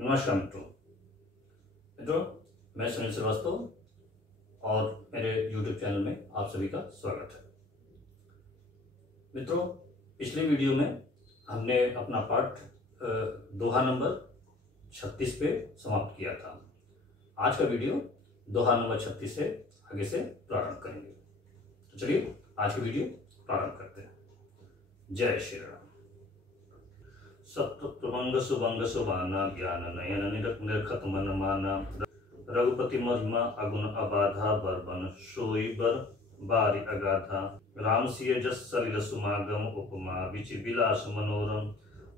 नमस्कार मित्रों, मैं सुनील श्रीवास्तव और मेरे YouTube चैनल में आप सभी का स्वागत है। मित्रों, पिछले वीडियो में हमने अपना पाठ दोहा नंबर 36 पे समाप्त किया था। आज का वीडियो दोहा नंबर 36 से आगे से प्रारंभ करेंगे। तो चलिए आज की वीडियो प्रारंभ करते हैं। जय श्री राम। सप्तभंग सुभंग सुबाना ज्ञान नयन निरखत मन माना रघुपति महिमा अगुण अबाधा बरबन सोई बर बारी अगाधा राम सिय जस सलिल सुमागम उपमा विचि विलास मनोरम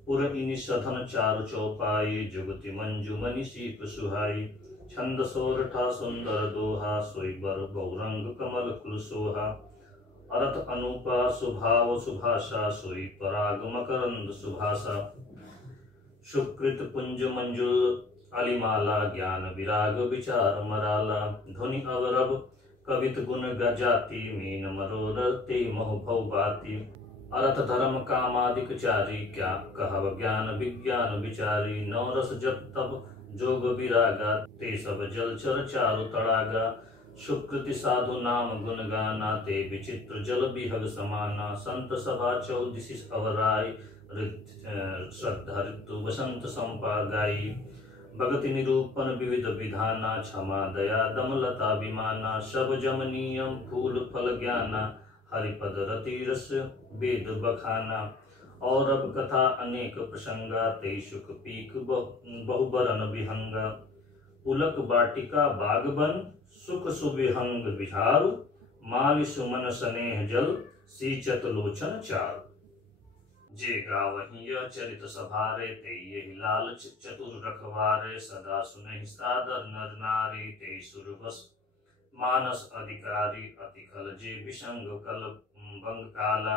पुर इनि सधन चारु चौपाई जुगति मंजु मनि सीप सुहाई छंद सोरठा सुंदर दोहा सोई बर बहुरंग कमल कुल सोहा अरथ अनुपा सुभाव सुभाषा सोई पराग मकरंद सुभाषा सुकृत पुंज मंजुल अलिमाला ज्ञान विराग विचार मराला ध्वनि अवरभ कवित गुण गजाति मीन मरोर ते मोह भव बाति अरथ धर्म कामादिक चारी क्या कहव ज्ञान विज्ञान विचारी नवरस जप तब जोग विरागा ते सब जलचर चारु तड़ागा सुकृति साधु नाम गुण गाना ते विचित्र जल बिहग समाना संत सभा चौदिशि अवराई श्रद्धा ऋतु वसंत संपा गाई भगति निरूपण विविध विधाना क्षमा दया दमलता विमाना सब जमनीयम फूल फल ज्ञाना हरिपद रति रस वेद बखाना और अब कथा अनेक प्रसंगा ते सुख पीक बहुबरन विहंगा पुलक बाटिका बागबन सुख सुविहंग विहारु माल सुमन स्नेह जल सीचत लोचन चारु जे गावहि यह चरित सभारे ते यही लाल चतुर रखवारे सदा सुनहि सादर नर नारी ते सुरवस मानस अधिकारी अति खल जे विसंग कल भंग काला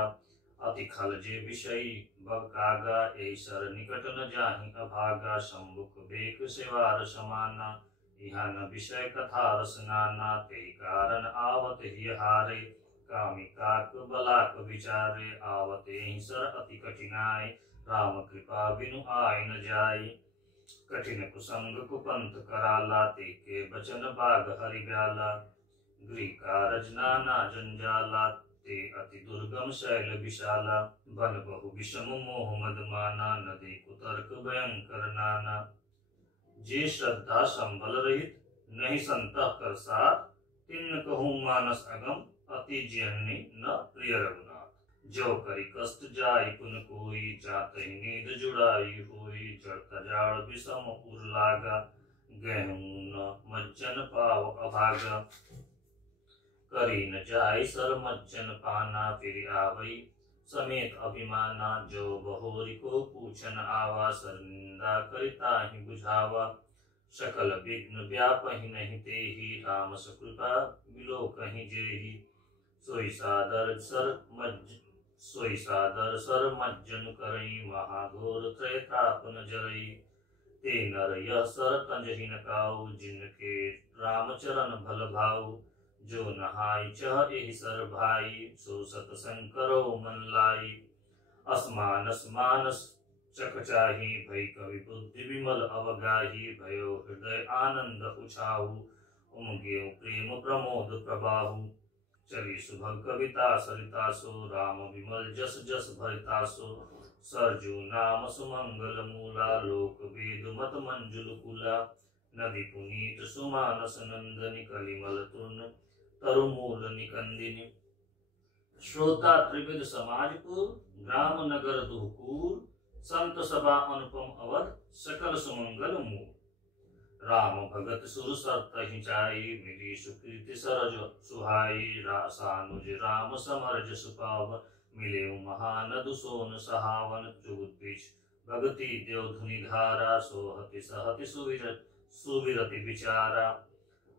अति खल जे विषयी भग कागा ऐसर निकट न जाहि अभागा सम्मुख बेक सेवार समाना यहाँ न विषय कथा रस नाना ते कारण आवत ही हारे कामी काक बलाक विचारे आवते हिंसर अति कठिनाई राम कृपा बिनु आय न जाई कठिन कुसंग कुपंथ कराला ते के बचन बाग हरि गाला गृह कारज नाना जंजाला ते अति दुर्गम शैल विशाला बन बहु विषम मोह मद माना नदी कुतर्क भयंकर नाना जे श्रद्धा संबल रहित नहीं संतः कर साथ तिन्न कहूँ मानस अगम अति जिहन्नी न प्रिय रघुनाथ जो करी कष्ट जाय पुन कोई जाते नींद जुड़ाई हुई जड़ता जाड़ विषम उर लागा गहूं न मज्जन पाव अभागा करी न जाय सर मज्जन पाना फिर आवई समेत अभिमाना जो बहोरी को पूछन आवा सर निंदा करिता ही बुझावा सकल विघ्न व्यापहि नहीं तेहि राम सकृपा मिलो कहीं जेहि सोई सादर सर मज्जन करई महाघोर त्रैतापन जरई ते नर यह सर तंजहि न काऊ जिनके रामचरण भल भाऊ जो नहाई चह एहि सर भाई सो सतसंग करो मन लाई असमानस मानस चकचाही भई कवि बुद्धि विमल अवगाही भयो हृदय आनंद उछाहु उमगे प्रेम प्रमोद प्रबाहु चली सुभग कविता सरिता सो राम विमल जस जस भरिता सो सरजू नाम सुमंगल मूला लोक वेद मत मंजुल कुला नदी पुनीत सुमानस नंदनी कलिमल तुन तरुमूल निकंदिनी श्रोता त्रिविध समाजपुर ग्राम नगर दुहकूर संत सभा अनुपम अवध सकल सुमंगल मूल राम भगत सुर सरतहि जाई मिली सुकृति सरज सुहाई सानुज राम समरज सुपाव मिले महानद सोन सहावन जुगत बीच भगति देव धुनि धारा सोहति सहति सुविरति विचारा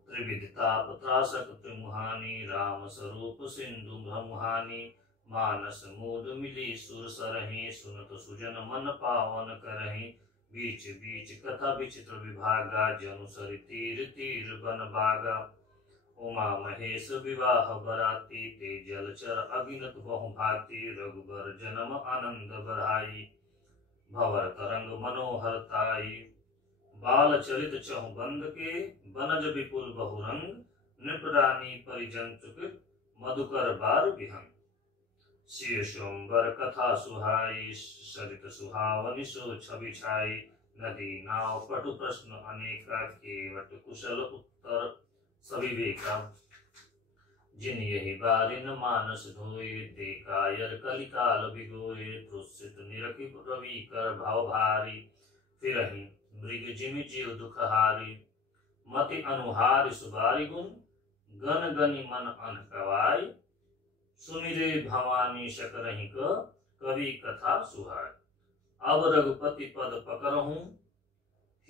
त्रिविधताप त्रासक त्रिमुहानी राम स्वरूप सिंधु ब्रह्मानी मानस मूड मिली सुर सरहि सुनत सुजन मन पावन करहि बीच बीच कथा विचित्र विभागा जनु सरि तीर तीर बन बागा उमा महेश विवाह बराती ते जलचर अगिनत बहु भांति रघुबर जन्म आनंद बढ़ाई भवर तरंग मनोहरताई बाल चरित चहु बंद के, बनज विपुल बहुरंग, नृपरानी परिजन चुकित, मधुकर बार विहंग। सिय स्वयंवर कथा सुहाई, सरित सुहावनि सो छवि छाई। नदी नाव पटु प्रश्न अनेका, केवट कुशल उत्तर सविवेका। जिन यही बारिन मानस धोए, ते कायर कलिकाल बिगोए। तुसित निरखि रवि कर भाव भारी, फिरहि मृग जिमि जीव दुखहारी। मति अनुहारि सुबारि गुण, गन गनि मन अन कवाई। सुमिरे भवानी शकरहि क, कवि कथा सुहाय। अब रघुपति पद पकरहूँ,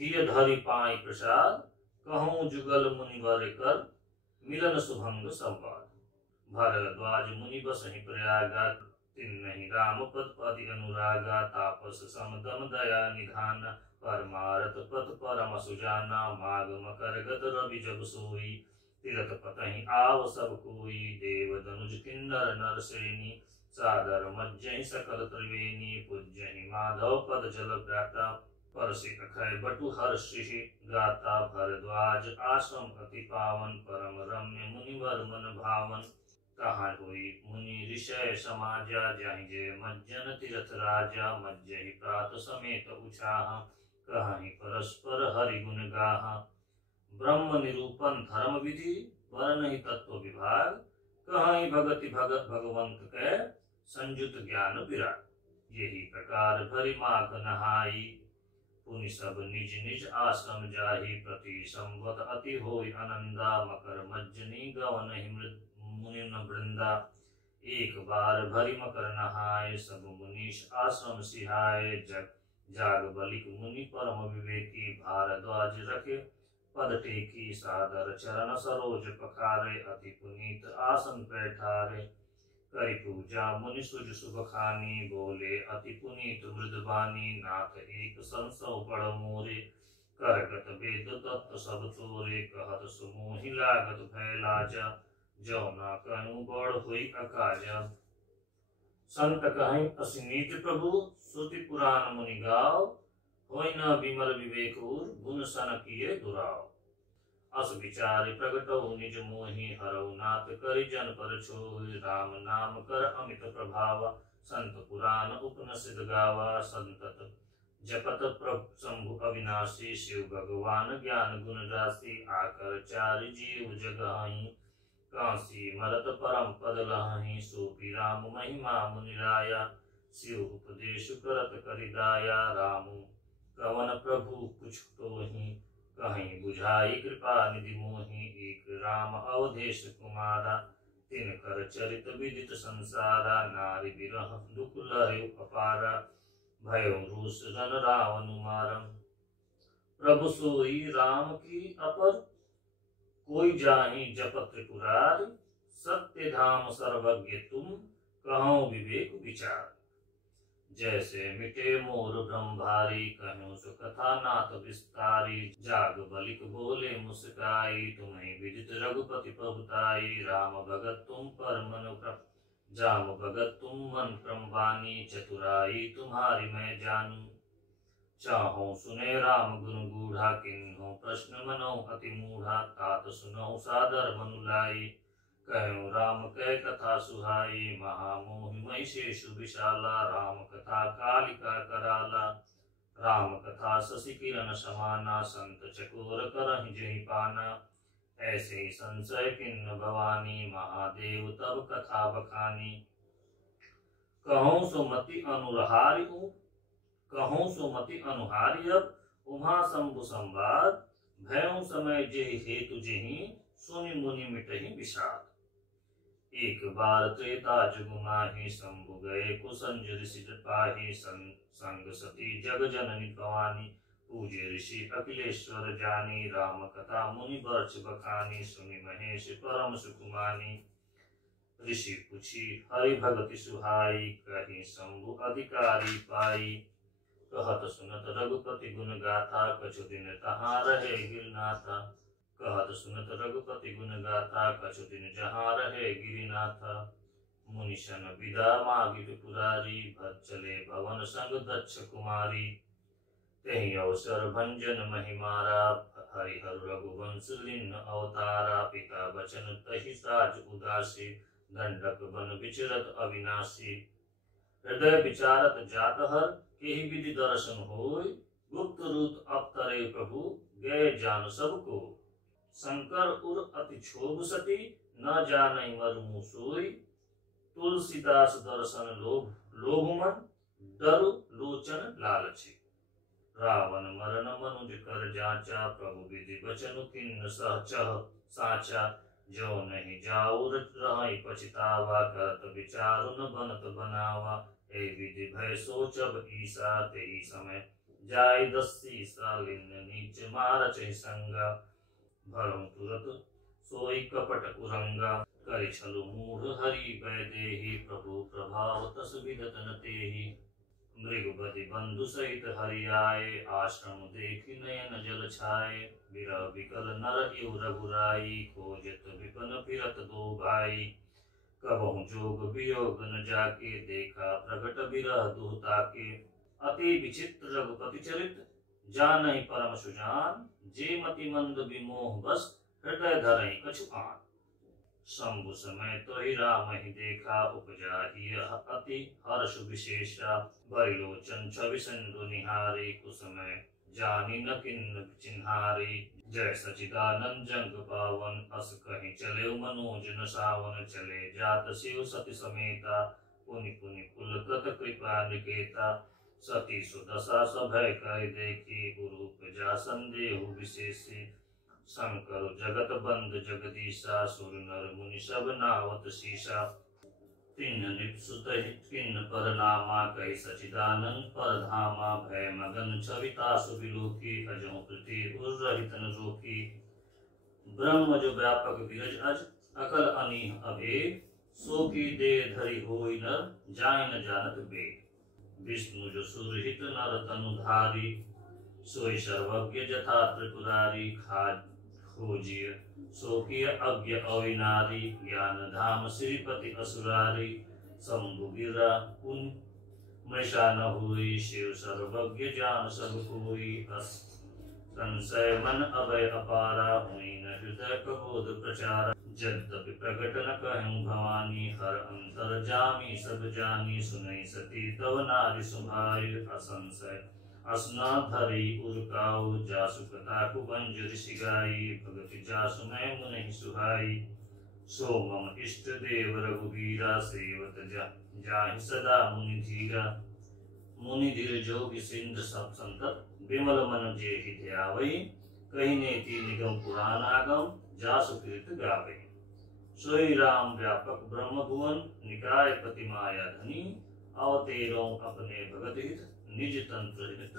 हिय धरि पाई प्रसाद। कहूँ जुगल मुनिवर कर, मिलन सुभंग संवाद। भरद्वाज मुनि बसहि प्रयागा, तिन्हि राम पद पदि अनुरागा। तापस सम दम दया निधान, परमारथ पथ परम सुजाना। माघ मकर गत रवि जब सोई, तीरथ पतहि आव सब कोई। देव दनुज किन्नर नर सेनी, सादर मज्जहि सकल त्रिवेणी। पूज्यहि माधव पद जल व्याता, परसि अखय बटु हर्षि गाता। भरद्वाज आश्रम अति पावन, परम रम्य मुनिवर मन भावन। कहाँ हुई मुनि ऋषय समाजा, जाहि जे मज्जन तीरथ राजा। मज्जहि प्रात समेत उछाहा, कहाहि परस्पर हरि गुण गाहा। ब्रह्म निरूपण धर्म विधि, वर्णहि तत्व विभाग। कहाहि भगति भगत भगवंत कै, संयुत ज्ञान विराग। यही प्रकार भरि माघ नहाई, पुनि सब निज निज आश्रम जाहि। प्रति संवत अति होई आनंदा, मकर मज्जनी गवनहि मुनि वृंदा। एक बार भरि मकर नहाय, सब मुनीश आश्रम सिहाय। जग जाग बलिक मुनि परम विवेकी, भारद्वाज रखे पद टेकी। सादर चरण सरोज पखारे, अति पुनीत आसन बैठारे। करि पूजा मुनि सुज सुख खानी, बोले अति पुनीत मृदबानी। नाथ एक संसव पढ़ मोरे, करगत वेद तत्व सब तोरे। कहत सुमोहि लागत भय लाजा, जो ना कहूँ बड़ हुई अकाजा। संत कहीं असीमित प्रभु, श्रुति पुराण मुनि गाओ। होई न विमल विवेक उर, गुण सन किए दुराव। अस विचारि प्रगटौ निज मोहि, हरौ नाथ करि जन पर छोहि। राम नाम कर अमित प्रभावा, संत पुराण उपनिषद गावा। संतत जपत प्रभ शंभु अविनाशी, शिव भगवान ज्ञान गुण राशि। आकर चारि जीव जगहि, काशी मरत परम पद लहहि। सोपि राम महिमा मुनि राया, शिव उपदेश करत करि दाया। राम कवन प्रभु कुछ तोहि, कहीं बुझाई कृपा निधि मोहि। एक राम अवधेश कुमारा, तिनकर चरित विदित संसारा। नारी बिरह दुख लहु अपारा, भयो रूस रन रावण मारम। प्रभु सोई राम की अपर, कोई जाहि जपत त्रिपुरार। सत्य धाम सर्वज्ञ तुम, कहो विवेक विचार। जैसे मिटे मोर भ्रम भारी, कहूँ सो कथा नाथ विस्तारी। जाग बलिक बोले मुस्काई, तुम्हें विदित रघुपति प्रभुताई। राम भगत तुम पर मन जाम भगत तुम मन क्रमवानी। चतुराई तुम्हारी मैं जानू, चाहो सुने राम गुण गूढ़ा। किन्हो प्रश्न मनो अति मूढ़ा, तात सुनो सादर मनु लाई। कहूँ राम कै कथा सुहाई, महामोहि महिषेषु विशाला। राम कथा कालिका कराला, राम कथा शशि किरण समाना। संत चकोर करहि जेहि पाना, ऐसे ही संशय किन्न भवानी। महादेव तब कथा बखानी, कहूँ सुमति अनुहारी। कहूँ सुमति अनुहारी, अब उमा शंभु संवाद। भयों समय जेहि हेतु जेहि, सुनि मुनि मिटहि विषाद। एक बार त्रेता जुग माहि, शंभु गए कुसंज ऋषि पाहि। संग सती जग जननी भवानी, पूजे ऋषि अखिलेश्वर जानी। राम कथा मुनि वर्ष बखानी, सुनि महेश परम सुकुमानी। ऋषि पूछी हरि भगति सुहाई, कहीं शंभु अधिकारी पाई। कहत सुनत रघुपति गुण गाथा, कछु दिन तहाँ रहे गिरनाथा। कहत सुनत रघुपति गुण गाथा, कछु दिन जहाँ रहे गिरिनाथा। मुनिशन विदा मागी पुरारी, भज चले भवन संग दक्ष कुमारी। तेहि अवसर भंजन महिमारा, हरिहर रघुवंश लिन्न अवतारा। पिता बचन तहि साज उदासी, दंडक बन विचरत अविनाशी। हृदय विचारत जात हर, केहि विधि दर्शन होय। गुप्त रूप अवतरे प्रभु, गए जान सब को। शंकर उर अति क्षोभ सती, न जानई मर्मु सोई। तुलसीदास दर्शन लोभ मन, डरु लोचन लालची। रावण मरण मनुज कर जाचा, प्रभु विधि बचन किन्न सहचह साचा। जो नहीं जाऊ रहि पछतावा, करत विचारु न बनत बनावा। ए विधि भय सोचब ईसा, तेहि समय जाय दस्सी सालिन नीच मारचहि संगा। भरम तुरत सोई कपट कुरंगा, करि छलु मूढ़ हरि भय देहि। प्रभु प्रभाव तस विगत न तेहि, मृगपति बंधु सहित हरि आए। आश्रम देखि नयन जल छाए, विरह विकल नर इउ रघुराई। खोजत विपन फिरत दो भाई, कबहु जोग वियोग न जाके। देखा प्रगट विरह दुहता के, अति विचित्र रघुपति चरित। जानहि परम सुजान, जे मति मंद विमोह बस। हृदय धरहि कछु आन, शंभु समय तोहि राम ही देखा। उपजा ही अति हर्ष विशेषा, बरिलोचन छवि सिंधु निहारी। कुसमय जानी न किन्न चिन्हारी, जय सचिदानंद जंग पावन। अस कहीं चले मनोज न सावन, चले जात शिव सति समेता। पुनि पुनि पुलकत कृपा निकेता, सती सुदशा सभय कर देखी। गुरु उपजा संदेहु विशेषी, शंकर जगत बंद जगदीशा। सुर नर मुनि सब नावत शीशा, तिन्न निपसुतहि किन्न पर नामा। कहि सचिदानंद पर धामा, भय मगन छवितासु विलोकी। अजो प्रति उर रहित न रोकी, ब्रह्म जो व्यापक विरज अज। अकल अनीह अभेद, सो की दे धरि होई नर, जाय न जानत वेद। विष्णु जो सुरहित नर तनुधारी, सोई सर्वज्ञ जथा त्रिपुरारी। खोजिय सो किय अज्ञ अविनारी, ज्ञान धाम श्रीपति असुरारी। शंभु गिरा पुन मृषा न हुई, शिव सर्वज्ञ जान सब कोई। संशय मन अभय अपारा, हुई न हृदय प्रबोध प्रचारा। जद्यपि प्रकट न कहूँ भवानी, हर अंतर जामी सब जानी। सुनई सती तव नारी सुभाई, असंशय असना धरी उरकाऊ। जासु कथा कुबंज ऋषि गाई, भगति जासु मैं मुनि सुहाई। सो मम इष्ट देव रघुबीरा, सेवत जाहि सदा मुनि धीरा। मुनि धीर जोगी सिंध सब संतत, विमल मन जेहि ध्यावै। कहि नेति निगम पुराण आगम, जासु कीर्त गावै। सोई राम व्यापक ब्रह्म भुवन, निकाय पति माया धनी। अवतेरों अपने भगत हित, निज तंत्र हित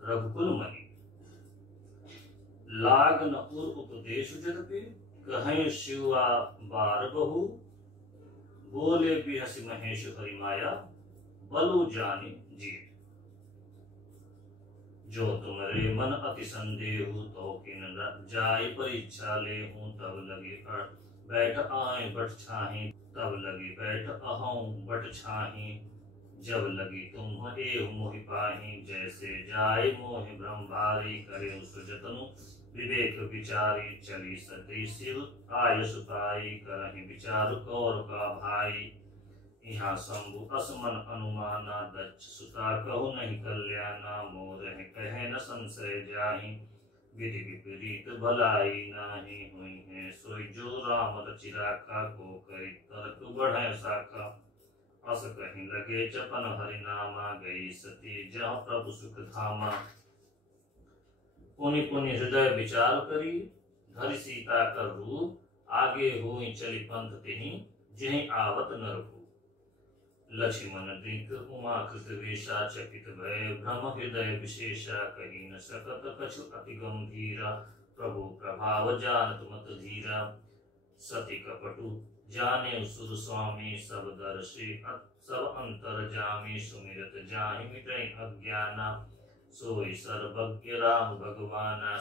रघुकुल मणि। लाग न उर उपदेश जगति, कहें शिवा बार बहु। बोले बिहसि महेश हरि माया, बलु जानि जीत। जो तुम्हारे मन अति संदेहु, तो किन जाय परीक्षा लेहूं। तब लगे बैठ आए बट छाही, तब लगी बैठ अहूं बट छाही। जब लगी तुम एहु मोहि पाही, जैसे जाय मोहि ब्रह्म भारी। करे सुजतनु विवेक विचारी, चली सती शिव आयु पाई। करहि विचार कौर का भाई, यहाँ शंभु असमन अनुमाना। दक्ष सुता कहु नहीं कल्याणा, मोर कहे न संशय जाहि। विधि विपरीत भलाई नाही, हुई है सोई जो राम रचि राखा। को करी तर्क बढ़े शाखा, अस कहीं लगे चपन हरि नामा। गई सती जहाँ प्रभु सुख धामा। पुनि पुनि हृदय विचार करी, धरि सीता कर रूप। आगे हुई चली पंथ तिहि, जेहि आवत न रघु। लक्ष्मण दृक उमा कृत वेशा, चकित भय भ्रम हृदय विशेषा। कही न सकत कछु अति गंभीरा, प्रभु प्रभाव जानत मत धीरा। सती कपटु जाने सुर स्वामी, सब दर्शी सब अंतर जामी। सुमिरत जाहि मिटै अज्ञाना, सोई सर्वज्ञ राम भगवाना।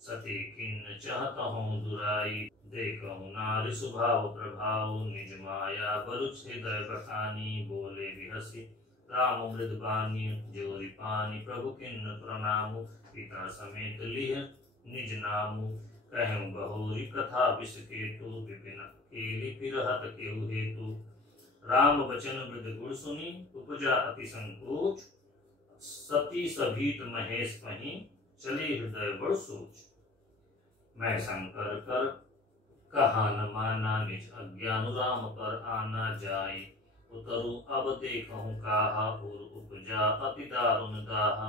सती किन्न चाहतहु दुराई, देखहु नारी स्वभाव प्रभाव। निज माया बरुच हृदय बखानी, बोले बिहसी राम मृदबानी जोरी पानी प्रभु किन्न प्रणामु पिता समेत लिह निज नामु कहूँ बहोरी कथा विष केतु विपिन केली पिरहत केहु हेतु राम वचन मृद गुण सुनी उपजा अति संकोच सती सभीत महेश पही चले हृदय बड़ सोच मैं शंकर कर कहा न माना निज अज्ञान राम पर आना जाए उतरु अब देखूं काहा और उपजा अति दारुण दाहा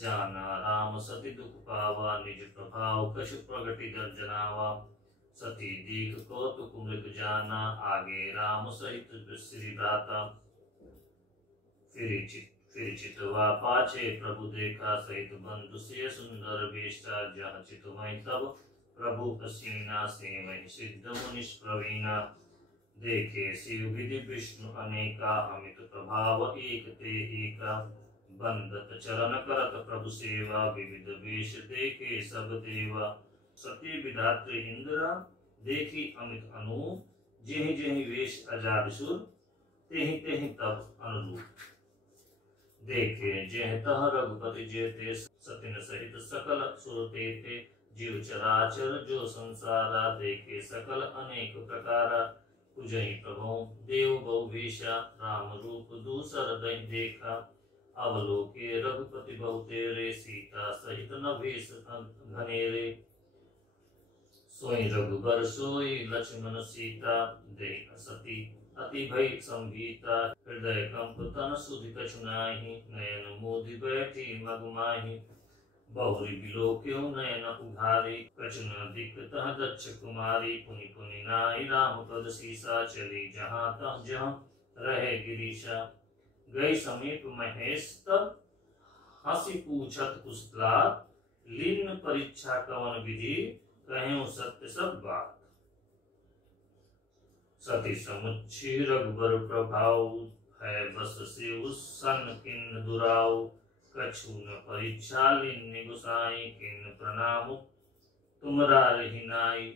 जाना राम सती दुख पावा निज प्रभाव कछु प्रगति जनावा सती दीख कौतुक मृग जाना आगे राम सहित श्री भ्राता फिर चितवा पाछे प्रभु देखा सहित बंधु से सुंदर वेशा जहाँ चितवै तब प्रभु पसीना से वही सिद्ध मुनिष प्रवीणा देखे शिव विधि विष्णु अनेका अमित प्रभाव एक ते एका बंदत चरण करत प्रभु सेवा विविध वेश देखे सब देवा सती विधात्री इंद्रा देखी अमित अनूप जेहि जेहि वेश अजादिसुर तेहि तेहि तब अनुरूप देखे जेह तह रघुपति जेते सतिन सहित सकल सुर तेते जीव चराचर जो संसारा देखे सकल अनेक प्रकारा पूजहि प्रभु देव बहुवेशा राम रूप दूसर दहि देखा अवलोके रघुपति बहुतेरे सीता सहित न भेष घनेरे सोई रघुबर सोई लक्ष्मण सीता देख सती अति भय संभीता हृदय कंप तन सुधि कछु नाहि नयन मोदि बैठी मगमाहि बहुरी बिलोक्यो नयन उघारी कछु न दिक तह दक्ष कुमारी पुनि पुनि नाई राम पद सीसा चली जहाँ तह जहाँ रहे गिरीशा गई समीप महेश तब हंसी पूछत कुशलात लीन परीक्षा कवन विधि कहें सत्य सब बात सती समुच्ची रघुबर प्रभाव है बस से उस सन किन्न दुराव कछु न परीक्षा लीन गुसाई किन्न प्रणाम तुमरा रहिनाई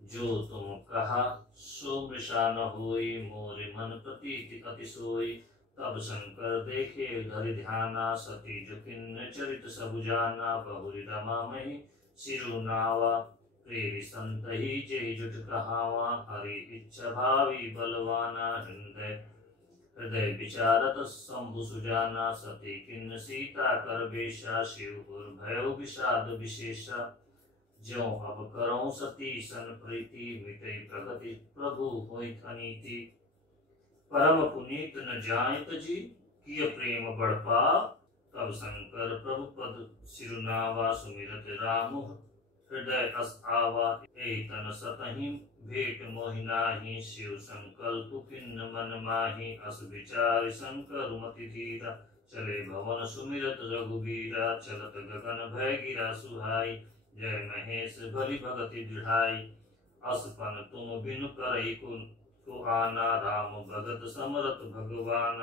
जो तुम कहा सो मृषा न होई मोरे मन प्रतीति अति सोई तब शंकर देखे धरि ध्याना सती जो किन्न चरित सब जाना बहुरी रमा मही सिरु नावा प्रेरी संत ही जय जुट कहावा हरि इच्छा भावी बलवाना हृदय विचारत शंभु सुजाना सती किन्न सीता कर बेशा शिव भय विषाद विशेषा ज्यों अब करऊं सती सन प्रीति मिटई प्रगति प्रभु होइत अनीति परम पुनीत न जायत जी किय प्रेम बढ़ पा तब शंकर प्रभु पद सिरुनावा सुमिरत रामु हृदय अस आवा एहि तन सतहि भेट मोहिनाहि शिव संकल्प किन्न मन माहि अस विचार शंकर मति धीरा चले भवन सुमिरत रघुबीरा चलत गगन भय गिरा सुहाई जय महेश भली भगति दृढ़ाई असपन तुम बिनु करई को आना राम भगत समरत भगवान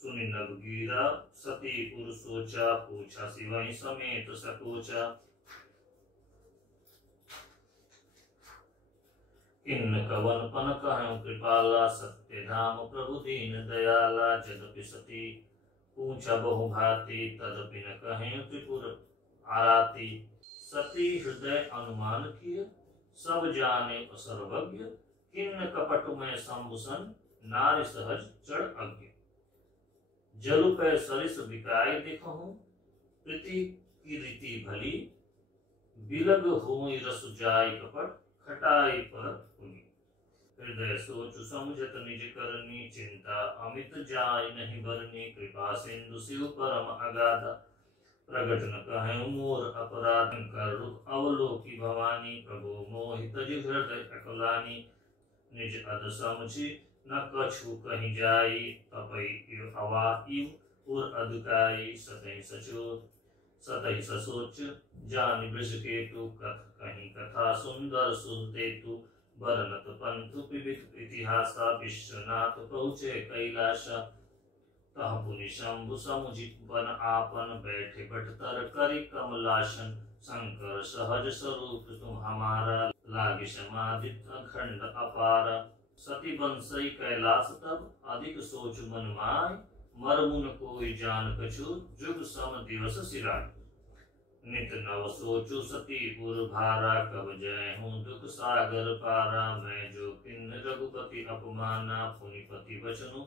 सुनि नभ गिरा सती पुर सोचा पूछा शिवहि समेत सकोचा किन्न कवन पन कहूँ कृपाला सत्य धाम प्रभु दीन दयाला जदपि सती पूछा बहु भांति तदपि न कहें त्रिपुर आराती सती हृदय अनुमान किय सब जाने सर्वज्ञ किन्न कपट में संभूषण नारी सहज चढ़ अज्ञ जलु पै सरिस बिकाय देखूं प्रीति की रीति भली बिलग हुई रस जाय कपट खटाई पर हुई हृदय सोच समझत निज करनी चिंता अमित जाय नहीं बरनी कृपा सिंधु शिव परम अगाधा प्रगट न कहें मोर अपराध कर अवलोकी भवानी प्रभु मोहि तजि हृदय अकलानी निज अद समझी न कछु कहीं जाई तपई हवा इव उर अदुकाई सतहि सचोत सतहि ससोच जान वृष केतु कथ कहीं कथा सुंदर सुनते तु बरनत पंथु पिबित इतिहासा विश्वनाथ पहुँचे कैलाश तह पुनि शंभु समुझित बन आपन बैठे बटतर करि कमलासन शंकर सहज स्वरूप तुम हमारा लागे समाधित अखंड अपार सती बंसई कैलाश तब अधिक सोच मन माय मरमुन कोई जान कछु, जुग सम दिवस सिराय। नित नव सोचु सती पुर भारा, कब जय हूँ दुख सागर पारा। मैं जो किन्न रघुपति अपमाना, पुनिपति वचनु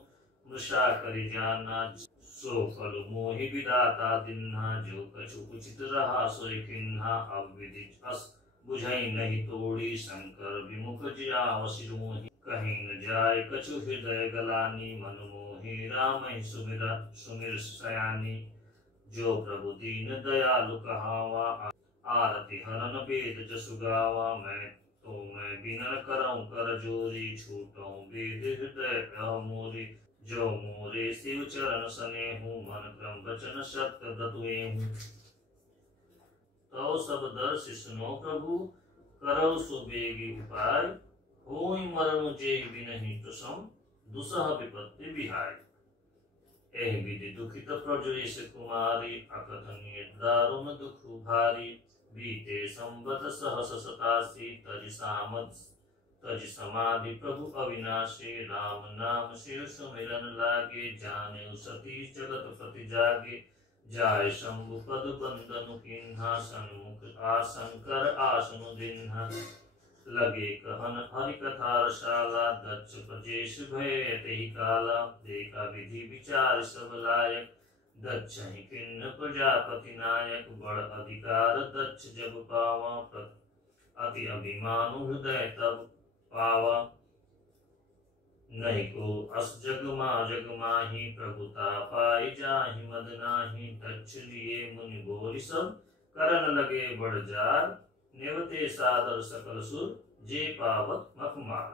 मृषा करि जाना। सो फल मोहि विधाता दिन्हा, जो कछु उचित रहा सोई किन्हा। अब विधि अस बुझई नहीं तोड़ी, शंकर विमुख जियाव सिरोहि। कहीं न जाय कछु हृदय गलानी, मन मोहि राम सुमिर सुमिर सयानी। जो प्रभु दीन दयालु कहावा, आरति हरन वेद जसु गावा। मैं बिनर करऊं कर जोरी, छूटऊं वेद हृदय मोरी। जो मोरे शिव चरण सनेहु, मन क्रम वचन सत्य दतुएहु। तो सब दर्शि सुनो प्रभु, करौ सुबेगी उपाय। होई मरनु जेहि बिनहि तुसम, दुसह विपत्ति बिहाय। एहि विधि दुखित प्रज्वेश कुमारी, अकथनीय दारुण दुख भारी। बीते संवत सहस सतासी, तज समाधि प्रभु अविनाशी। राम नाम शिव सुमिरन लागे, जाने सती जगत पति जागे। जाय शंभु पद बंदनु किन्हा, सन्मुख आशंकर आसनु दिन्हा। लगे कहन हरि कथा रसाला, दक्ष प्रजेश भय तेहि काला। देखा विधि विचार सब लायक, दक्ष ही किन्न प्रजापति नायक। बड़ अधिकार दक्ष जब पावा, अति अभिमानु हृदय तब पावा। नहीं को अस जग माही, प्रभुता पाई जाहि मद नाही। दक्ष लिए मुनि बोरि सब, करन लगे बड़ जार। निवते सादर सकल सुर, जे पावत मखमार।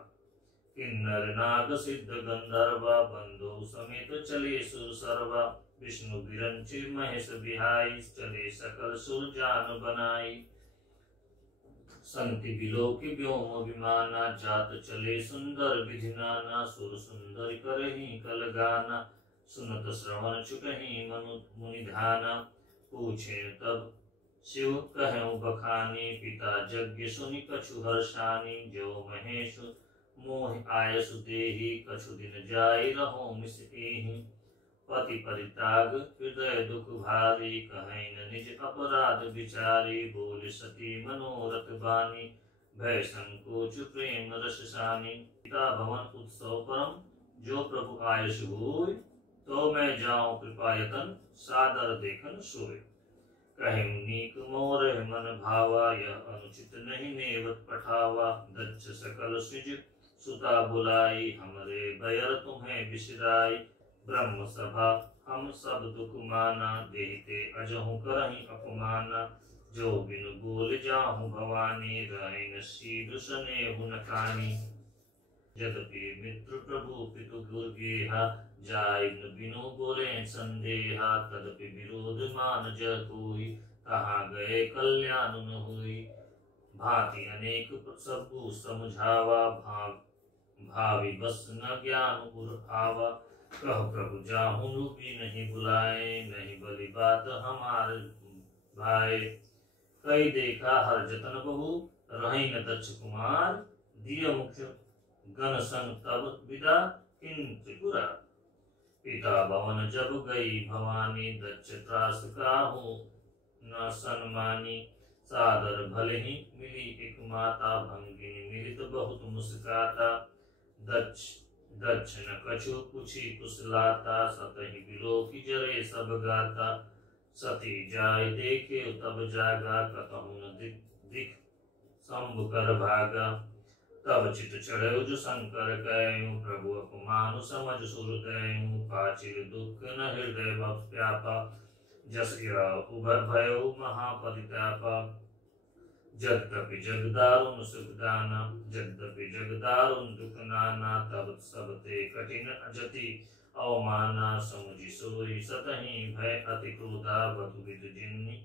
किन्नर नाग सिद्ध गंधर्वा, बंधु समेत चले सुर सर्वा। विष्णु विरंचि महेश बिहाई, चले सकल सुर जान बनाई। संति बिलोकि व्योम विमाना, जात चले सुंदर विधि नाना। सुर सुंदर करहि कल गाना, सुनत श्रवण छुटहि मनु मुनि ध्याना। पूछे तब शिव कहूँ बखानी, पिता यज्ञ सुनि कछु हर्षानी। जो महेश मोह आयसु देहि, कछु दिन जाय रहो मिस एहि। पति परित्याग हृदय दुख भारी, कहीं न निज अपराध विचारी। बोल सती मनोरथ बानी, भय संकोच प्रेम रस सानी। पिता भवन उत्सव परम, जो प्रभु आयसु होय। तो मैं जाऊं कृपा यतन, सादर देखन सोय। कहीं नीक मोर मन भावा, यह अनुचित नहीं नेवत पठावा। दक्ष सकल सृज सुता बुलाई, हमरे बैर तुम्हें बिसराई। ब्रह्म सभा हम सब दुख माना, देते अजहु करहि अपमाना। जो बिनु बोल जाहु भवानी, रैन शीघ्र सनेहु न कानी। यद्यपि मित्र प्रभु पितु गुर्गेहा, जाय बिनु बोले संदेहा। तदपि विरोध मान ज कोई, कहाँ गए कल्याण न हुई। भांति अनेक सबु समझावा, भावी बस न ज्ञान उर आवा। कह प्रभु जाहु रूपी नहीं बुलाए, नहीं बलि बात हमार भाई। कई देखा हर जतन बहु, रही न दक्ष कुमार। दिय मुख्य गण संग तब विदा, किन त्रिपुरा। पिता भवन जब गई भवानी, दक्ष त्रास काहू न सन्मानी। सादर भले ही मिली एक माता, भंगिनी मिलित बहुत मुस्काता। दक्ष न कछु पूछी कुशलाता, सतहि बिलोकि जरे सब गाता। सती जाय देखे तब जागा, कतहु न दिख शंभु कर भागा। तब चित चढ़ो जो शंकर कहूँ, प्रभु अपमान समझ सुर दयूं। पाचिल दुख न हृदय व्यापा, जस भयो महापरितापा। यद्यपि जग दारुण सुख दाना, यद्यपि जग दारुण दुख नाना। तब सब ते कठिन जति अवमाना, समुझि सोई सतहि भय अति क्रोधा। बधु विधु जिन्नि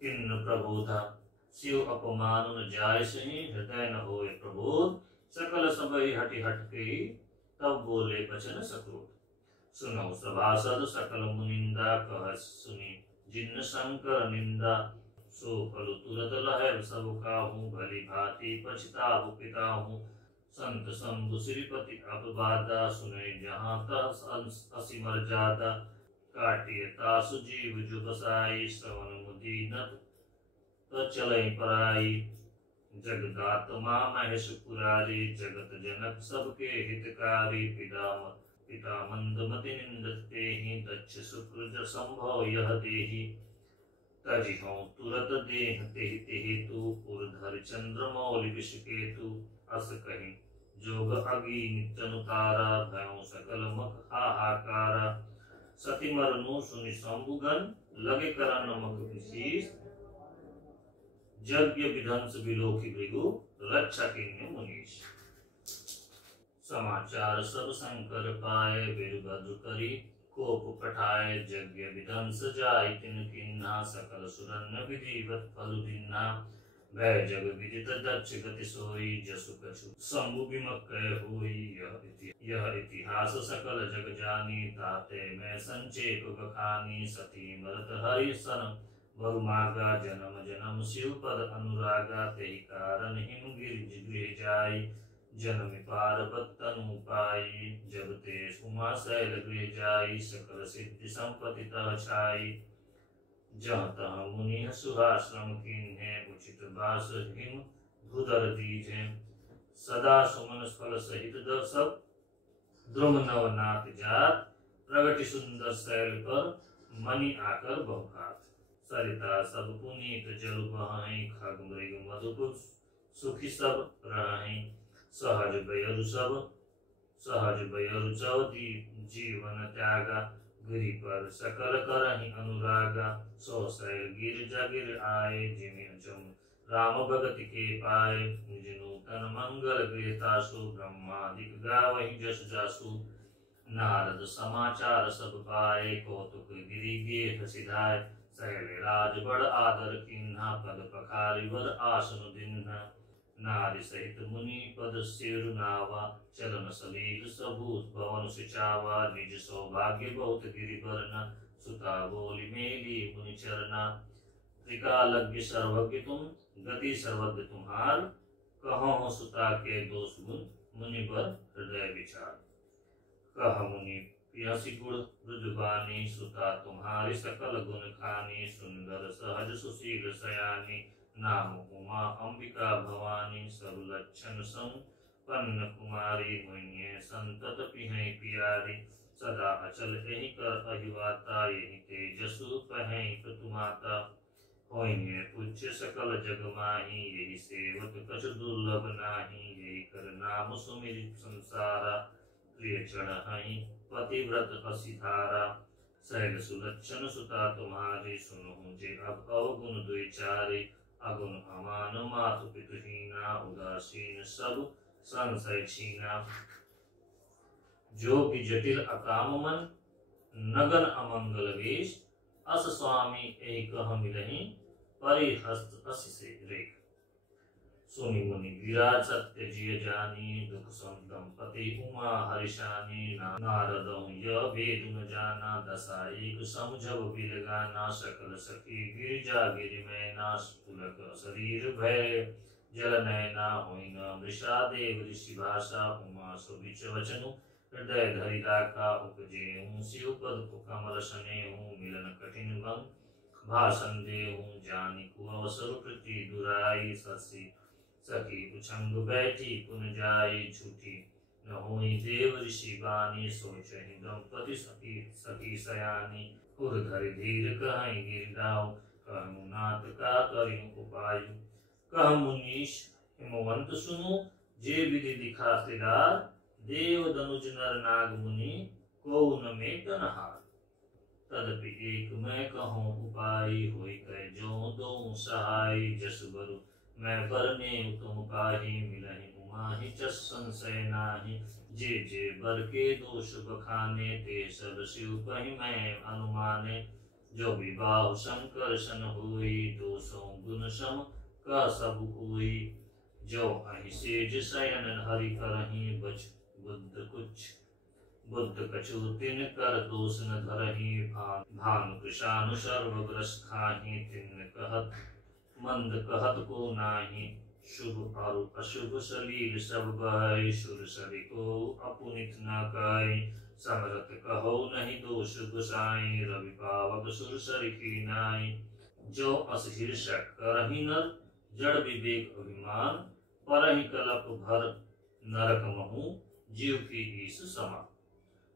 किन्न प्रबोधा, शिव अपमान न जाय सही। हृदय न होय प्रबोध, सकल सबई हटि हटके। तब बोले बचन सक्रोध, सुनो सभासद सकल मुनिंदा। कह सुनि जिन्न शंकर निंदा, सो फल तुरत लहर सब काहू। भली भांति पछताहु पिताहू, संत शंभु श्रीपति अब बाधा, सुने जहाँ तह असीमर जादा। काटिय तासु जीव जो बसाई, श्रवण मुदि नत चलई पराई। जगदात्मा महेश पुरारी, जगत जनक सबके हितकारी। पिता मंदमति निंदते ही, दक्ष शुक्र संभव यह देहि। तजिहौ तुरत देह तेहि तेहि तु, पुरधर चंद्र मौलि विष केतु। अस कहि जोग अगी नित्यनुतारा, भयों सकल मख हाहाकारा। सती मरनु सुनि शंभुगन, लगे करन मख विशीष। यज्ञ विध्वंस विलोकी भृगु, रक्षा किन्य मुनीश। समाचार सब शंकर पाए, वीरभद्र करी कोप पठाए। यज्ञ विध्वंस जाय तिन किन्हा, सकल सुरन विधिवत फल भिन्ना। भय जग विदित दक्ष गति सोई, जसु कछु शंभु विमख कह होई। यह इतिहास सकल जग जानी, ताते मैं संचेप बखानी। सती मरत हरि सन बहुमागा, जन्म जन्म शिव पद अनुरागा। तेहि कारण हिम गिर गृह जाई, जन्म पार्वत तनु पाई। जब ते उमा शैल गृह जाई, सकल सिद्धि संपत्ति तह छाई। जहाँ तहाँ मुनि सुहाश्रम कीन्हे, उचित बास हिम भूधर दीजे। सदा सुमन फल सहित दर्शक, द्रुम नवनाथ जात। प्रगति सुंदर शैल पर, मणि आकर बहुघात। सरिता सब पुनीत जल बहाई, खग मृग मधुकुल सुखी सब रहाई। सहज बयरु चौदी जीवन त्यागा, गिरि पर सकल करहि अनुरागा। सो शैल गिर जगिर आए, जिमि जम राम भगति के पाए। निज नूतन मंगल गृहतासु, ब्रह्मादिक गावहि जस जासु। नारद समाचार सब पाए, कौतुक गिरि गेह सिधाए। शैल राज बड़ आदर किन्हा, पद पखारि वर आसन दिन्हा। नारी सहित मुनि पद सिर नावा, चलन सलील सबूत भवन सिचावा। निज सौभाग्य बहुत गिरि बरना, सुता बोली मेली मुनि चरना। त्रिकालज्ञ सर्वज्ञ तुम, गति सर्वज्ञ तुम्हार। कहो सुता के दोष गुण, मुनि बर हृदय विचार। कह मुनि पियसि गुण मृदुबानी, सुता तुम्हारी सकल गुण खानी। सुंदर सहज सुशील सयानी, नाम उमा अंबिका भवानी। सरु लक्षण संपन्न कुमारी, होइए संतत पिहै पियारी। सदा अचल एहि कर अहिवाता, यही तेजसु पहै प्रतुमाता। होइए पूज्य सकल जग माही, यही सेवक कछु दुर्लभ नाही। यही कर नाम सुमिर संसारा, प्रिय चढ़हि पतिव्रत असिधारा। शैल सुलक्षण सुता तुम्हारी, सुनहु जे अब अवगुण दुईचारी। अगुण अमान मातु पितुहीना, उदासीन सब संशय छीना। जोगी जटिल अकाम मन, नगन अमंगल वेश। अस स्वामी एहि कह मिलहि, परिहस्त असी से रेख। सुनि मुनि विराज सत्य जिय जानी, दुख सम दंपति उमा हरिशानी। नारदं यह वेद न जाना, दशा एक समझब बिलगाना। सकल सखी गिरिजा गिरि मैना, पुलक शरीर भय जल नयना। होई न मृषा देव ऋषि भाषा, उमा सुबिच वचनु हृदय धरि राखा। उपजेहूँ शिव पद कमल सनेहूँ, मिलन कठिन भंग भाषण देहूँ। जानी कुअवसर प्रति दुराई, ससी सखी उछंग बैठी पुन जाई। झूठी न होई देव ऋषि बानी, सोचहि दंपति सखी सयानी। उर धरि धीर कहि गिरदाऊ, कहु नाथ का करियु उपाय। कह मुनीश हिमवंत सुनु, जे विधि दिखा सिदार। देव दनुज नर नाग मुनि, को न में कनहार। तदपि एक मैं कहूँ उपाय, होई कह जो दो सहाय। जस बरु मैं बरने तुम पाहि, मिलहि उमाहि चस संशय नाहि। जे बर के दोष बखाने, ते सब शिव कहि मैं अनुमाने। जो विवाह शंकर सन हुई, दोषों गुण सम का सब कोई। जो अहि सेज शयन हरि करहि, बच बुद्ध कछु तिन कर दोष न धरहि। भानु कृशानु सर्वग्रस खाहि, तिन कहत मंद कहत को नाही। शुभ और अशुभ सलील सब बहै, सुरसरी को अपुनित न कहि, समरत कहो नहीं दोष गोसाई, रवि पावक सुरसरी की नाई। जो अस हीर्षक करहि नर, जड़ विवेक अभिमान, परहि कलप भर नरक महु, जीव की ईस समा।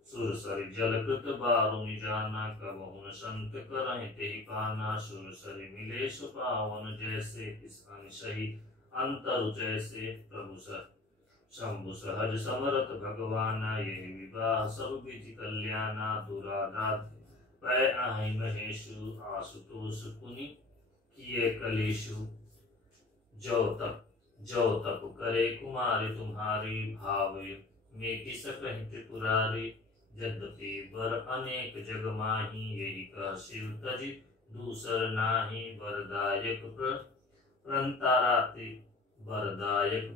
सुरसरि जलकृत बारु निजाना, कबहुन संत करहि तेहि पाना। सुरसरि मिले सु पावन, जैसे इस अनिसहि अंतर जैसे। प्रभु शंभु सहज समरथ भगवाना, यही विवाह सब विधि कल्याणा। दुराराध्य पै आहि महेशु, आशुतोष पुनि किए कलेशु। जो तप करे कुमारी तुम्हारी, भाव में किस कहि त्रिपुरारी। यद्यपि वर अनेक जग माही, यही कह शिव तजि दूसर नाही। वरदायक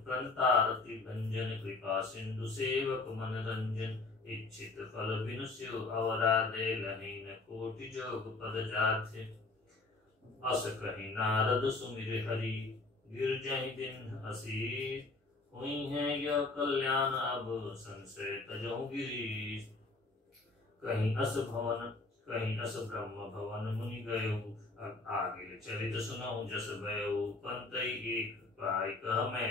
प्रंतारति भंजन, कृपा सिंधु सेवक मन रंजन। इच्छित फल बिनु स्यो अवराधे, लहि न कोटि जोग पद जाथे। अस कहि नारद सुमिर हरि, गिरजहि दिन असीर। हुई है यह कल्याण अब, संशय तजहु गिरीश। कहीं अस ब्रह्म भवन मुनि गयो, आगे चरित सुनहु जस भयो। पंतई एक पाई कह मैं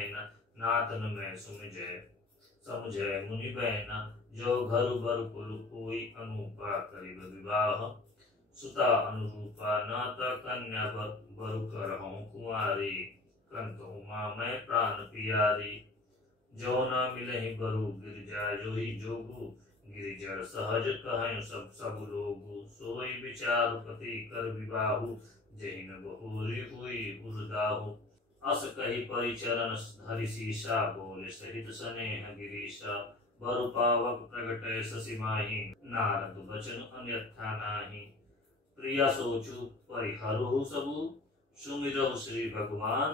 नातन में समुझय मुनि बैना। जो घर बर कुल कोई अनुपा, करिब विवाह सुता अनुरूपा। नाता कन्या बरु करहु कुंवारी, कंत उमा मैं प्राण पियारी। जो न मिलहि बरु गिरजा जोहि जोगु, गिरिजड़ सहज कहु सब लोगु। सोई विचार पति कर विबाहु, जेहि न बहुरी हुई उर्दाहु। अस कहि परिचरण हरि सीसा, बोले सहित स्नेह गिरीशा। बरु पावक प्रगटय शशि माही, नारद बचन अन्यथा नाही। प्रिया सोचु परिहरहु सबु, सुमिरहु श्री भगवान।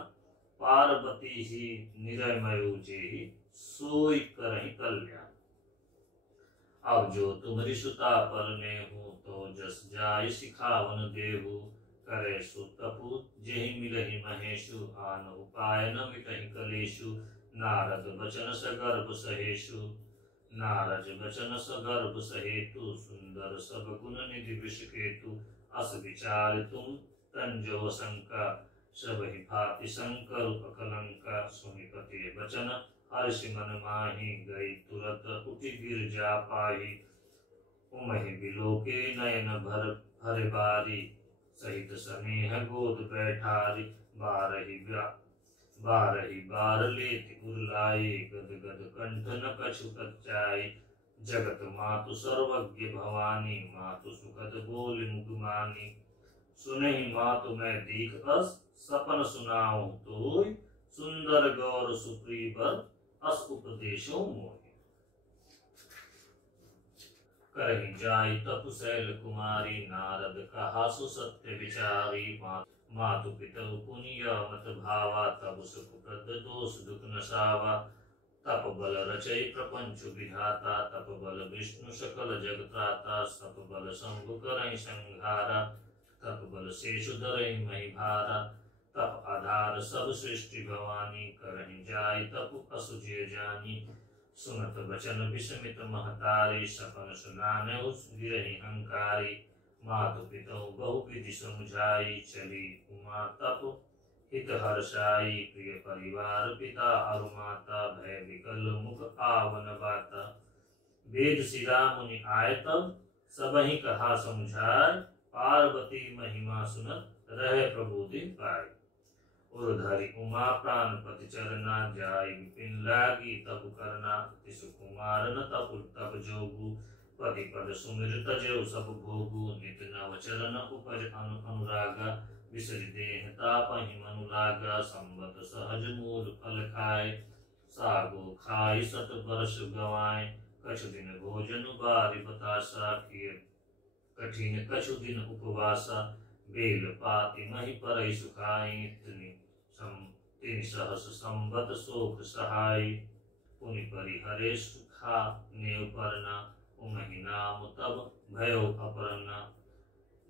पार्वती ही निरमयु जेहि, सोई करहि कल्याण। अब जो तुम्हारी सुता परने हूँ, तो जस जाय सिखावन देहु। करे सो तपु जेहि मिलहि महेशु, आन उपाय न मिटहि कलेशु। नारद बचन सगर्भ सहेशु, नारद बचन सगर्भ सहेतु। सुंदर सब गुण निधि विषकेतु, अस विचार तुम तंजो शंका। सबहि भाति शंकर अकलंका, सुनि पति बचन हर्षि मन माही। गई तुरत उठि गिरजा पाही, उमहि बिलोके नयन भर बारी। सहित स्नेह गोद बैठारी, बारहि बार लेति उरलाई। गद गद कंठ न कछु कच्चाई, जगत मातु सर्वज्ञ भवानी। मातु सुखद बोल मुख मानी, सुनहि मातु मैं दीख अस। सपन सुनाऊं तोय, सुंदर गौर सुप्रीवर। अस उपदेशो मोहि, करहि जाय तपु शैल कुमारी। नारद कहा सु सत्य विचारी, मातु पितु पुनिय मत भावा। तब सुखप्रद दोष दुख नसावा, तप बल रचय प्रपंच विधाता। तप बल विष्णु सकल जग त्राता, तप बल शंभु करहि संहारा। तप बल शेषु धरहि मही भारा, तप आधार सब सृष्टि भवानी। करहि जाय तप असुजिय जानी, सुनत बचन विस्मित महतारी। सपन सुनानहु गिरहि हंकारी, मातु पितु बहु विधि समुझाई। चली उमा तप हित हर्षाई, प्रिय परिवार पिता और माता। भय विकल मुख आवन बाता, वेद शिरा मुनि आय तब। सबहि कहा समुझाय, पार्वती महिमा सुनत रहे प्रभु दिन पाए। उर्धरि उमा प्राणपति चरना, जाय विपिन लागी तब करना। तिसु कुमार न तप जोगु, पति पद सुमिर तजेउ सब भोगु। नित नव चरण उपज अनुरागा, विसरि देह तापहि मनु लागा। संबत सहज मूल फल खाय, सागो खाई सत वर्ष गवाए। कछु दिन भोजन बारि बतासा, किए कठिन कछु दिन उपवासा। बेल पाति मही परई सुखाई, तिन सहस संबत शोक सहाय। पुनि परिहरे सुखा नेव परना, उमहि नाम तब भयो अपरना।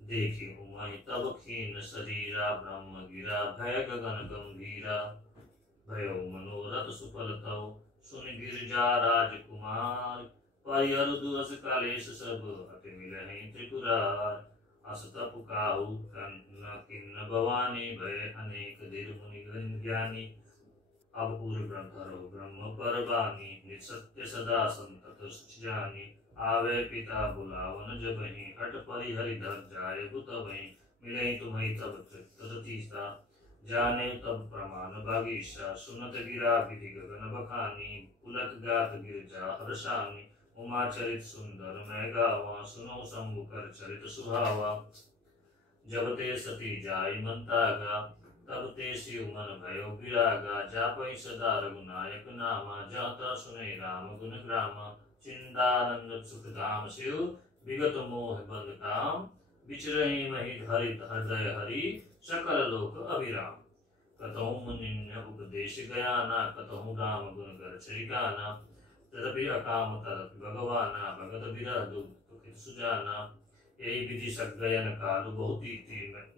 देखि उमहि तब खीन शरीरा, ब्रह्म गिरा भय गगन गंभीरा। भयो मनोरथ सफल तव सुन गिरिजा राजकुमार। परिहर दुअस कालेश सब अति मिलहि त्रिपुरार। अस तप काहू न किन्न भवानी भय अनेक धीर मुनि ज्ञानी। अब पूर्व ब्रह्मरो ब्रह्म पर बानी निज सत्य सदा संतत सुच जानी। आवे पिता बुलावन जबहि हट परिहरि धर जाय बुत वहीं। मिले तुम्हें तब तदतीसा जाने तब प्रमाण बागीशा। सुनत गिरा विधि गगन बखानी पुलक गात गिरजा हर्षानी। उमा चरित सुंदर मैं गावा सुनो शंभु कर चरित सुहावा। जब ते सती जाय मन तागा तब ते शिव मन भयो विरागा। जापै सदा रघुनायक नामा जाता सुने राम गुण ग्रामा। चिंदानंद सुख धाम शिव विगत मोह बंध काम। विचरहि महि हरित हृदय हरि सकल लोक अभिराम। कतहु मुनिन्य उपदेश गयाना कतहु राम गुण कर चरिगाना। तदपि अकाम तरत भगवाना भगत विरह दुख सुजाना। यही विधि सगयन कालु बहुत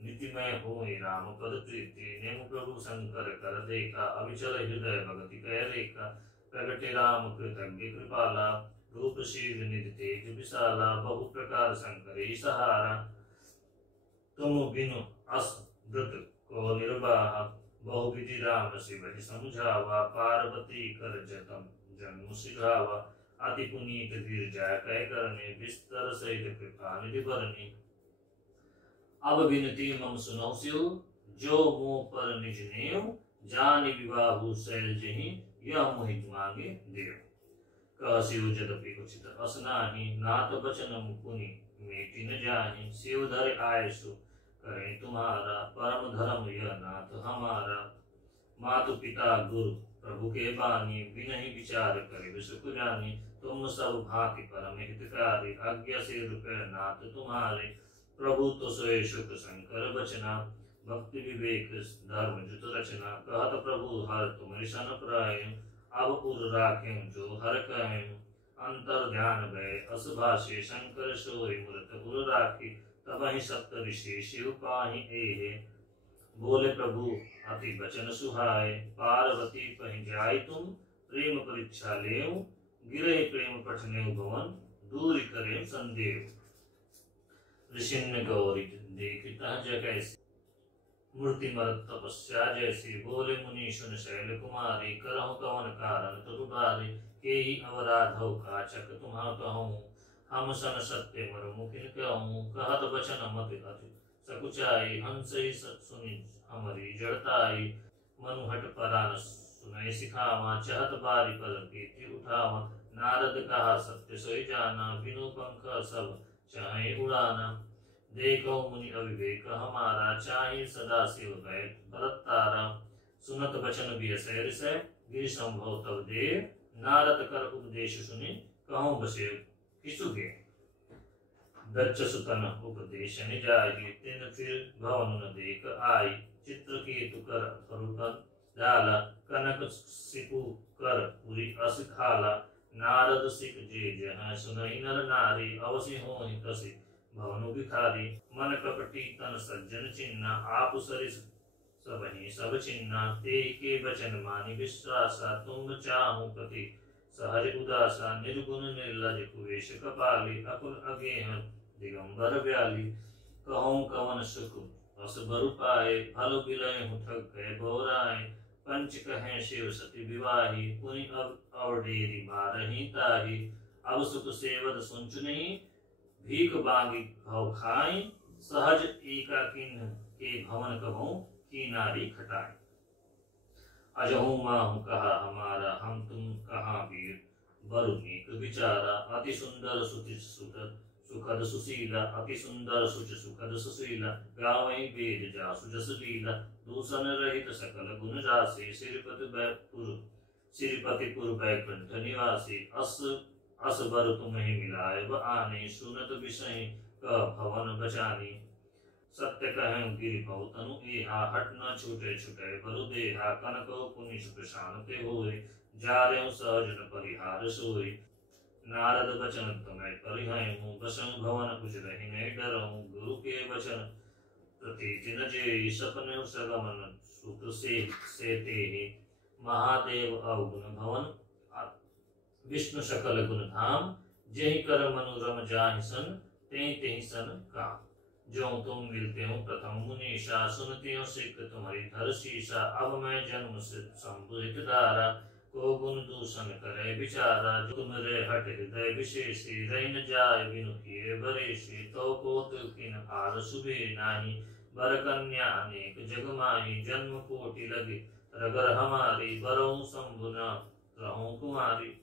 नीतिमय हो राम पद प्रीति। नेम प्रभु शंकर कर देखा अविचल हृदय भगति कह रेखा। प्रगटे राम कृतज्ञ कृपाला रूप शील निधि तेज विशाला। बहु प्रकार शंकर सहारा तुम बिनु अस व्रत को निर्वाह। बहु विधि राम शिव समझावा पार्वती कर जतम जन्म सिघावा। अति पुनीत गिरजा कह करने बिस्तर सहित कृपा निधि भरनी। अब विनती मम सुनो शिव जो मुँह पर निज नेव। जानि विवाहु शैल जहि यह मोहि मांगे देव। कह शिव जदपि उचित अस नाही नाथ बचन मुकुनि मेटि न जाहि। शिव धर आयसु करें तुम्हारा परम धर्म यह नाथ हमारा। मातु पिता गुरु प्रभु के बानी बिनहि विचार करे सुख जानी। तुम सब भांति परम हितकारी आज्ञा से रुपये नाथ तुम्हारे। प्रभु तो सोए शुक शंकर बचना भक्ति विवेक धर्म जुत रचना। कहत प्रभु हर तुम्हारी सन प्राय अब उर राखें जो हर कहें। अंतर ध्यान भय अस भाषे शंकर सोई मूर्त उर राखी। तब ही सप्त ऋषि शिव पाहि एहे बोले प्रभु अति बचन सुहाय। पार्वती पहि जाय तुम प्रेम परीक्षा लेव। गिरे प्रेम पठने भवन दूर करे संदेव। ऋषिन गौरी देखता जगैसी मूर्ति मरत तपस्या जैसी। बोले मुनि सुन शैल कुमारी करहु कवन कारण तु बारी। के ही अवराधौ काचक तुम्हा कहूँ हम सन सत्य मर मुखिन कहूँ। कहत बचन मत अति सकुचाई हंस ही सुनि हमारी जड़ताई। मनुहट परान सुनय सिखावा चहत बारी पर कीर्ति उठावा। नारद कहा सत्य सोई जाना बिनु पंख सब चाहे उड़ाना। देखो मुनि अविवेक हमारा चाहे सदा शिव बैठ भरत तारा। सुनत बचन बियसै ऋषय गिरि संभव तब देव। नारद कर उपदेश सुनि कहूँ बसे किसुगे। दक्ष सुतन उपदेश निजाहि तिन फिर भवन न देख आई। चित्रकेतु कर फरुकन डाला कनक सिपु कर पुरी अस खाला। नारद सिख जे जहाँ सुनहि नर नारी अवसि होहि तसि भवनु भिखारी। मन कपटी तन सज्जन चिन्ना आप सरिस सबहि सब चिन्ना। ते के बचन मानि विश्वासा तुम चाहु पति सहज उदासा। निर्गुण निर्लज कुवेश कपाली अकुल अगेह दिगंबर ब्याली। कहूँ कवन सुख अस बरु पाए फल बिलय ठग गए बोराए। पंच कहें शिव सती विवाही पुनि अब अवडेरी मारही ताही। अब सुख सेवद सुनचु नहीं भीख बांगी भव खाई। सहज एका किन्ह के भवन कहूँ की नारी खटाई। अजहू माहू कहा हमारा हम तुम कहाँ वीर बरु नीक विचारा। अति सुंदर सुति सुखद सुशीला अति सुंदर सुच सुखद सुशीला। गावई वेद जासु जस लीला दूषण रहित सकल गुण राशि। श्रीपतिपुर बैकुंठ निवासी। अस बर तुम्हें मिलाय आने सुनत विषय क भवन बचानी। सत्य कहूँ गिरि तनु एहा हट न छूटे छुटे बरु देहा। कनको पुनि सुख शांति होय जार्यों सहज न परिहार सोय। नारद बचन तुम्हें परिहूँ बसन भवन कुछ रही नहीं डरऊँ। गुरु के वचन प्रतीति न जे सपने सगमन सुख से तेहि। महादेव अवगुण भवन विष्णु सकल गुण धाम। जेहि कर मनोरम जाहि सन तेहि तेहि सन काम। जो तुम मिलते हो प्रथम मुनीषा सुनते हो सिख तुम्हारी धर शीशा। अब मैं जन्म से शंभु हित धारा को गुण दूषण करे विचारा। जो तुम रे हट हृदय विशेषी रही न जाय बिनु किए बरेशी। तो को किन आर सुबे नाही बर कन्या अनेक जग माही। जन्म कोटि लगे रगर हमारी बरऊ शंभु न रहूं कुमारी।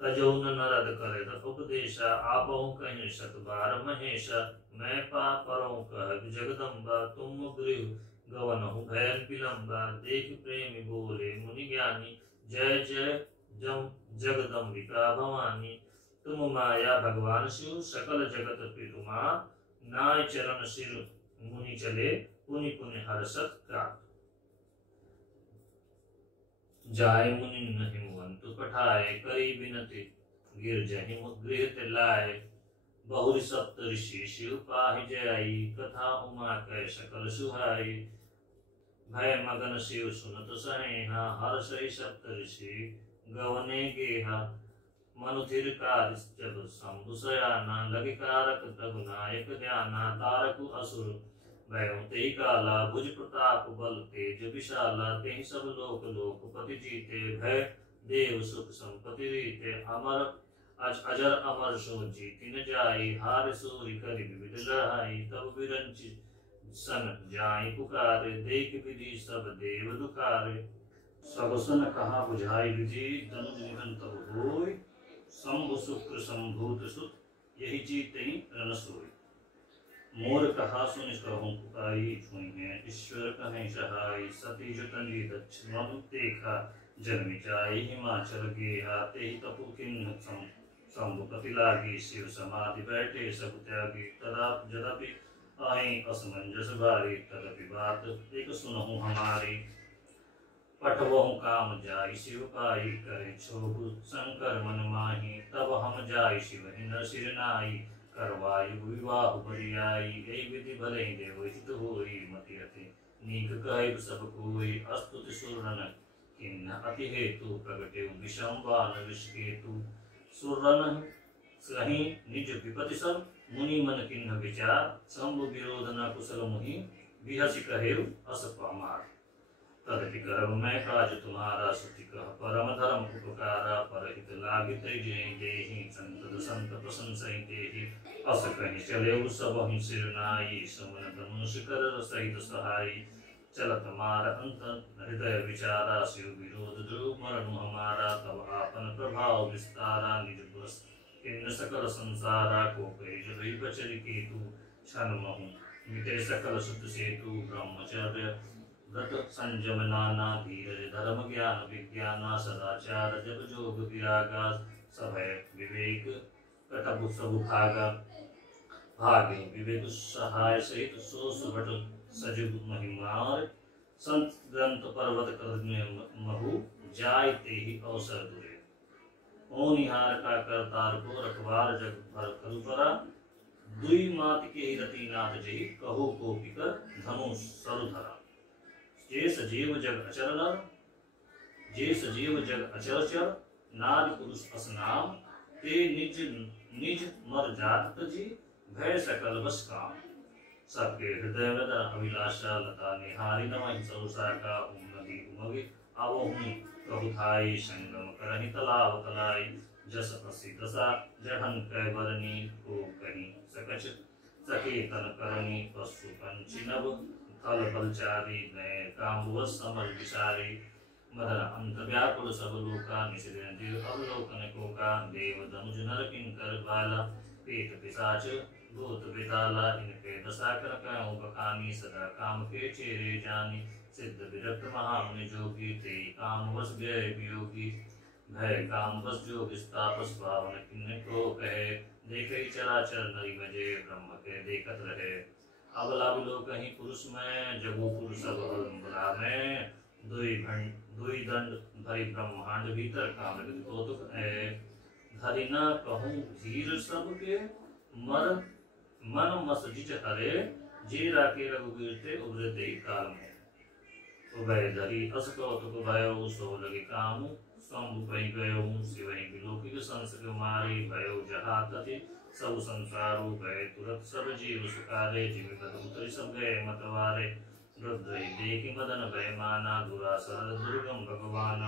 तजौ न नरद करे उपदेशा आपहु कहीं शत बार महेशा। मैं पा परौ कह जगदम्बा तुम गृह गवनहु भयन विलंबा। देख प्रेमी बोले मुनि ज्ञानी जय जय जगदम्बिका भवानी। तुम माया भगवान शिव सकल जगत पितुमा। नाय चरण सिर मुनि चले पुनि पुनि हर्षत का। जाय मुनि नहीं मुअंतु पठाए करी बिनति गिर जहि गृह लाए। बहुरी सप्त ऋषि शिव पाहि जयाई कथा उमा कै सकल सुहाई। भय मगन शिव सुनत सनेहा हर्षि सप्त ऋषि गवने गेहा। मनुथिर काज जब शंभु सयाना लगे कारक रघुनायक ध्याना। तारक असुर भयों तेहि काला भुज प्रताप बल तेज विशाला। तेहि सब लोक लोकपति जीते भय देव सुख संपत्ति रीते। अमर अजर अमर सो जीति न जाई हार सूरि करि विविध लड़ाई। तब विरंच सन जाई पुकारे देख विधि सब देव दुखारे। सब सन कहा बुझाई विधि धनुज निधन तब होय। शंभु शुक्र संभूत सुत यही जीते रण सोई। मोर कहा सुन कहूँ पुकारी छुई। ईश्वर कहें सहाय सती जतनी दक्ष मनु देखा। जन्म जाय हिमाचल गेहा तेहि तपु किन्ह शंभुपति लागी। शिव समाधि बैठे सब त्यागी तदा जदपि आई असमंजस भारी। तदपि बात एक सुनहु हमारी पठवहु काम जाय शिव पाई। करे क्षोभ शंकर मन माही तब हम जाय शिव हिन सिर नाई। करवायु विवाह बरियाई यही विधि भले ही देव हित होई। मति अति नीक कहे सब कोई अस्तुति सुरन किन्न अति हेतु। प्रगटे विषम बान विष केतु। सुरन सही निज विपति सब मुनि मन किन्न विचार। शंभु विरोध न कुशल मुहि बिहसि कहे अस पामार। तदपि करब मैं काज तुम्हारा सुति कह परम धर्म उपकारा। परहित लागित जय देहि संतद संत प्रशंसहि तेहि। अस कहि चले सब सिर नाई समन धनुष कर सहित सहाई। चलत मार अंत हृदय विचारा शिव विरोध ध्रुव मरनु हमारा। तब आपन प्रभाव विस्तारा निज पुरस किन्न सकल संसारा। को कहि बचरि केतु क्षण महु मिटे सकल सुत सेतु। ब्रह्मचर्य व्रत संयम नाना धीरज धर्म ज्ञान विज्ञाना। सदाचार जब जोग विरागा सभय विवेक कटबु सबु भागा। भागे विवेक सहाय सहित सो सुभट सजुग महिमार। संत ग्रंथ पर्वत करने महु जाय तेहि अवसर दुरे। ओ निहार का करतार को रखवार जग भर करुपरा। दुई मात के रति नाथ जहि कहो को पिकर धनुष सरुधरा। जे सजीव जग अचर नर जे सजीव जग अचर चर। नाद पुरुष असनाम ते निज निज मर जात तजी। भय सकल बस काम सबके हृदय में अभिलाषा। लता निहारी नमहि सरुसा का नदी उमगे। आवहु कहु थाई संगम करहि तलाव तलाई। जस असी दशा जहन कै बरनी को कहीं सकच सके तन करनी। पशु पंची नभ थल बलचारी नय कामवश समर विसारी। मदन अंत व्याकुल सब लोका निशिदिन दिव अवलोकन को का। देव धनुज नर किंकर बाला पेट पिशाच भूत विताला। इनके दशा कर कहूँ बखानी सदा काम के चेरे जानी। सिद्ध विरक्त महामुनि जोगी ते कामवश गए वियोगी। भय कामवश जोग तापस पावन किन्ने को कहे। देखे चराचर नरी मजे ब्रह्म के देखत रहे। अबला बिलो कहीं पुरुष में जगु पुरुष बुला में। दुई दंड भरी ब्रह्मांड भीतर काम कौतुक है। धरि न कहूँ धीर सबके मर मन मस जिच हरे। जे राके रघुवीर ते उबरते काल में। उभय धरी अस कौतुक भयो सो लगे कामु शंभु पै गयो शिवहि विलोकित संसक मारे भयो जहाँ तति सब संसारो गए तुरत सब जीव सुखारे जिमि बद उतरि सब गए मतवारे रुद्र देखि मदन भय माना दुरासर दुर्गम भगवान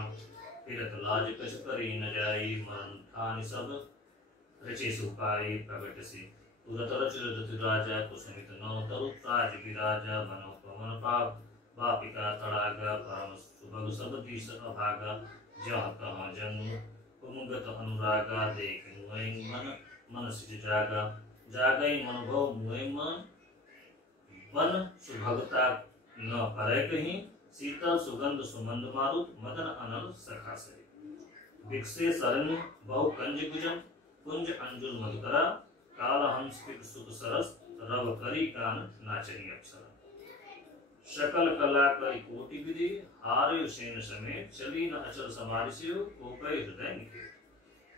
फिरत लाज कछ करी न जाई मरण ठानि सब रचे सुपाई प्रगट सी तुरत रचित राजा कुसुमित नौ तरु ताज विराजा बनो पवन पाप वापिका तड़ागा परम सुभग सब दिश अभागा जहाँ तहाँ जन्म उमगत अनुरागा देख मुए मन मन सिज जागा जागई मन भव मुए मन वन सुभगता न परै कहीं शीतल सुगंध सुमंद मारुत मदन अनल सखा सही विकसे शरण बहु कंज गुजन कुंज अंजुल मधुकरा काल हंस सुख सरस रव करी कान नाचनी अप्सरा शकल कला करी कोटि विधि हारे सेन समेत चली न अचल समारिस्यो कोपय हृदय निकेत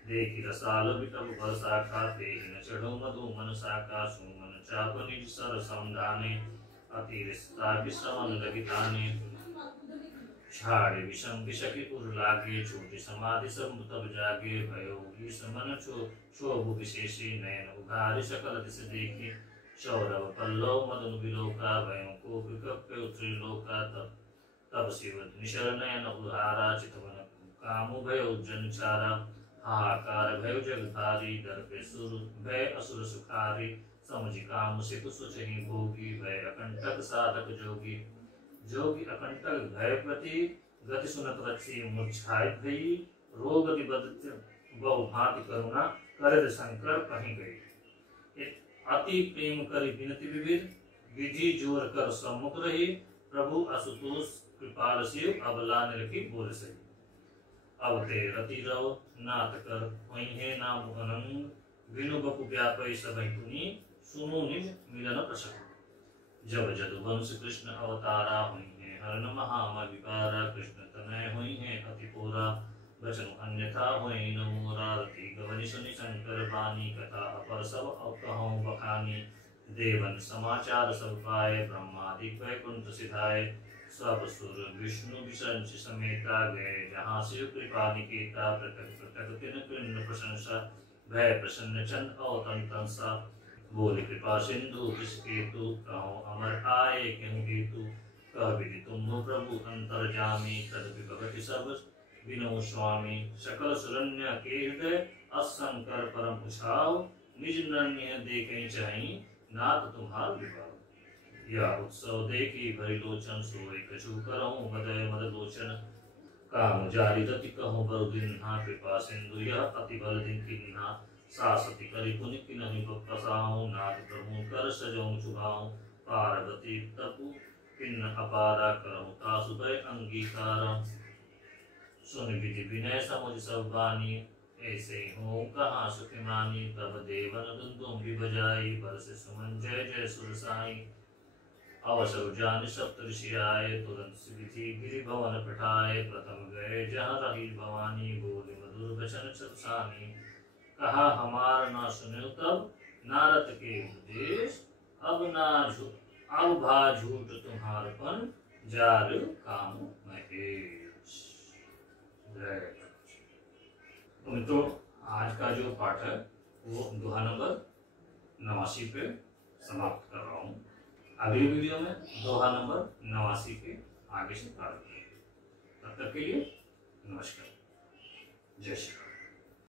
देखि रसाल बिटब बरसा खाते न चढ़ो मधु मन साका सुमन चाप निज सर समधाने अति रिश्ता विश्रमन लगिताने छाड़े विषम विषकी उर लागे छोटे समाधि सब तब जागे भयो ईश मन क्षोभ विशेषी नयन उघारि सकल दिस देखी सौरव पल्लव मदन विलोका भयो को विकप्य त्रिलोका तब शिव निशर नयन उहारा चितवन कामु भयो जन चारा हाहाकार भयो जगधारी दर्पे सुर भय असुर सुखारी समझि काम सिख सुचहि भोगी भय अकंटक साधक जोगी जोगी अकंटक भय प्रति गति सुनत रक्षी मूर्छायत भई रोग विबद बहु भांति करुणा करद शंकर कहीं गई अति प्रेम करि विनति विविध विधि जोर कर सम्मुख रही प्रभु असुतोष कृपाल शिव अबला निरखी बोल सही अब ते रति रव नाथ कर वही है नाम अनंग विनु बपु व्यापय सभै पुनि सुनो निज मिलन प्रसन्न जब जदुवंश कृष्ण अवतारा हुई है हरण महाम विकारा कृष्ण तनय हुई है अति पूरा वचन अन्यथा हुई न मोरा रति गवनि सुनि शंकर बानी कथा अपर सब अकहौं बखानी देवन समाचार सब पाए ब्रह्मादि वैकुंठ सिधाए सब सुर विष्णु विसंच समेता गए जहाँ शिव कृपा निकेता प्रकट प्रकट तिन कृष्ण प्रशंसा भय प्रसन्न चंद अवतंतन सा बोले कृपा सिंधु विस्केतु कहो अमर आए क्यों हेतु कह विधि तुम प्रभु अंतर जामी तदपि भगति सब विनो स्वामी सकल सुरन्य के हृदय असंकर परम उछाव निज नन्य देखे चाहि नाथ तुम्हार विभाव या उत्सव देखी भरि लोचन सोए कछु करहु मदय मद लोचन काम जारी रति कहूँ बरु दिन्हा कृपा सिंधु यह अति बल दिन किन्हा सासति करि पुनि किन्हि पसाऊं नाथ प्रभु कर सजौं चुभाऊं पार्वती तपु किन्न अपारा करहु तासु भय अंगीकारा सुन विधि विनय समुझ सब बानी ऐसे हो कहाँ सुख मानी तब देवन दुंदुम बजाई बरस सुमन जय जय सुर साई अवसर जान सप्त ऋषि आए तुरंत विधि गिरि भवन पठाए प्रथम गए जहाँ रही भवानी बोले मधुर वचन चतुसानी कहा हमार ना सुने तब नारद के उपदेश अब भा झूठ तुम्हारपन जार काम महेश। तो मित्रों आज का जो पाठ है वो दोहा नंबर 89 पे समाप्त कर रहा हूँ। अगली वीडियो में दोहा नंबर 89 के आगे से प्रारंभ करेंगे। तब तक के लिए नमस्कार, जय श्री राम।